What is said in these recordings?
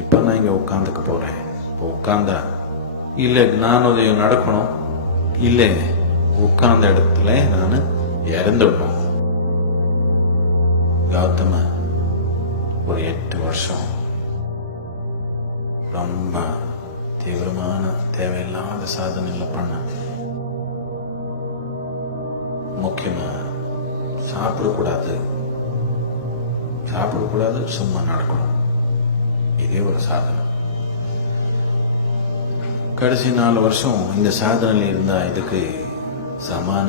இப்போ நான் இங்கே உட்காந்துக்க போகிறேன் இப்போ உட்காந்தா இல்லை ஞானோதயம் நடக்கணும். இல்லை உட்கார்ந்த இடத்துல நான் இறந்துடணும். கௌதம ஒரு எட்டு வருஷம். ரொம்ப தீவிரமான தேவையில்லாத சாதனைகளை பண்ண முக்கியமா சாப்பிடக்கூடாது. சாப்பிடக்கூடாது சும்மா நடக்கணும். இதே ஒரு சாதனை கடைசி நாலு வருஷம் இந்த சாதனையில் இருந்தா இதுக்கு சமான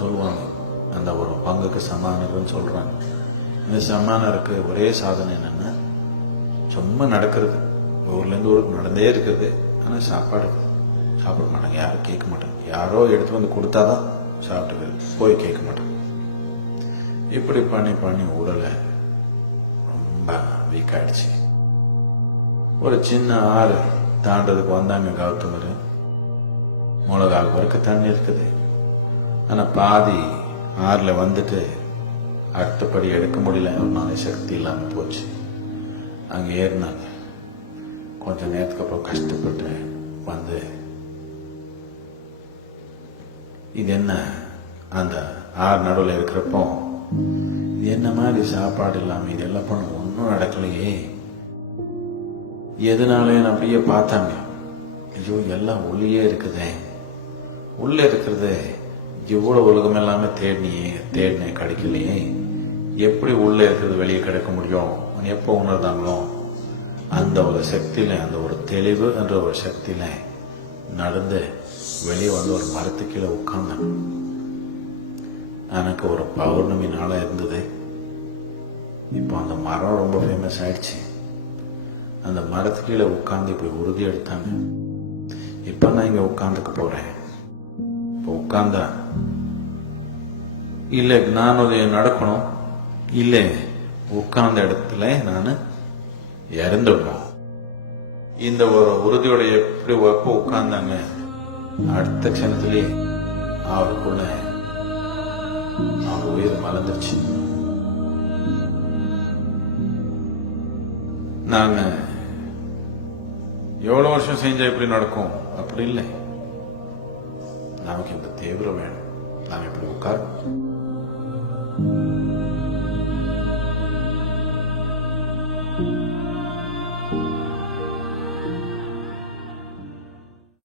சொல்லுவாங்க. அந்த ஒரு பங்குக்கு சமானம்னு சொல்றாங்க. இந்த சமானருக்கு ஒரே சாதனை என்னன்னா சும்மா நடக்கிறது. ஊர்ல இருந்து ஊருக்கு நடந்தே இருக்குது. ஆனா சாப்பாடு சாப்பிட மாட்டாங்க. யாரும் கேட்க மாட்டாங்க. யாரோ எடுத்து வந்து கொடுத்தாதான் சாப்பிட்டு போய் கேட்க மாட்டாங்க. இப்படி பண்ணி பண்ணி உடலை ரொம்ப வீக் ஆயிடுச்சு ஒரு சின்ன ஆறு தாண்டதுக்கு வந்தாங்க கௌதமர். முழங்கால் வரைக்கும் தண்ணி இருக்குது. ஆனால் பாதி ஆறில் வந்துட்டு அடுத்தபடி எடுக்க முடியல. ஒரு சக்தி இல்லாமல் போச்சு. அங்கே ஏறினாங்க. கொஞ்ச நேரத்துக்கு அப்புறம் கஷ்டப்பட்டு வந்து இது என்ன? அந்த ஆறு நடுவில் இருக்கிறப்போ இது என்ன மாதிரி சாப்பாடு இல்லாமல் இதெல்லாம் பண்ண ஒன்றும் நடக்கலையே. எதனாலேன்னு அப்படியே பார்த்தாங்க. ஐயோ எல்லாம் உள்ளே இருக்குதே. உள்ளே இருக்கிறது இவ்வளோ உலகம் எல்லாமே தேடினியே தேடினேன் கிடைக்கலையே. எப்படி உள்ளே இருக்கிறது வெளியே கிடைக்க முடியும்? எப்போ உணர்ந்தாங்களோ? அந்த ஒரு சக்தியில அந்த ஒரு தெளிவு என்ற ஒரு சக்தியில நடந்து வெளியே வந்து ஒரு மரத்து கீழே உட்கார்ந்தேன். எனக்கு ஒரு பௌர்ணமி நாளாக இருந்தது. இப்போ அந்த மரம் ரொம்ப ஃபேமஸ் ஆயிடுச்சு. அந்த மரத்து கீழே உட்கார்ந்து இப்படி உறுதி எடுத்தாங்க. இப்போ நான் இங்க உட்கார்ந்துக்க போறேன். இப்போ உட்கார்ந்தா? இல்லை நான் நடக்கணும். இல்லை உட்கார்ந்த இடத்துல நான் இறந்துடணும் இந்த ஒரு உறுதியோட எப்படி எப்போ உட்கார்ந்தாங்க? அடுத்த க்ஷணத்திலேயே அவருக்குள்ள அவர் உயிர் மலர்ந்துருச்சு. நாங்கள் எவ்வளவு வருஷம் செஞ்சா இப்படி நடக்கும்? அப்படி இல்லை. நமக்கு இந்த தீவிரம் வேணும். நாம் இப்படி உட்கார்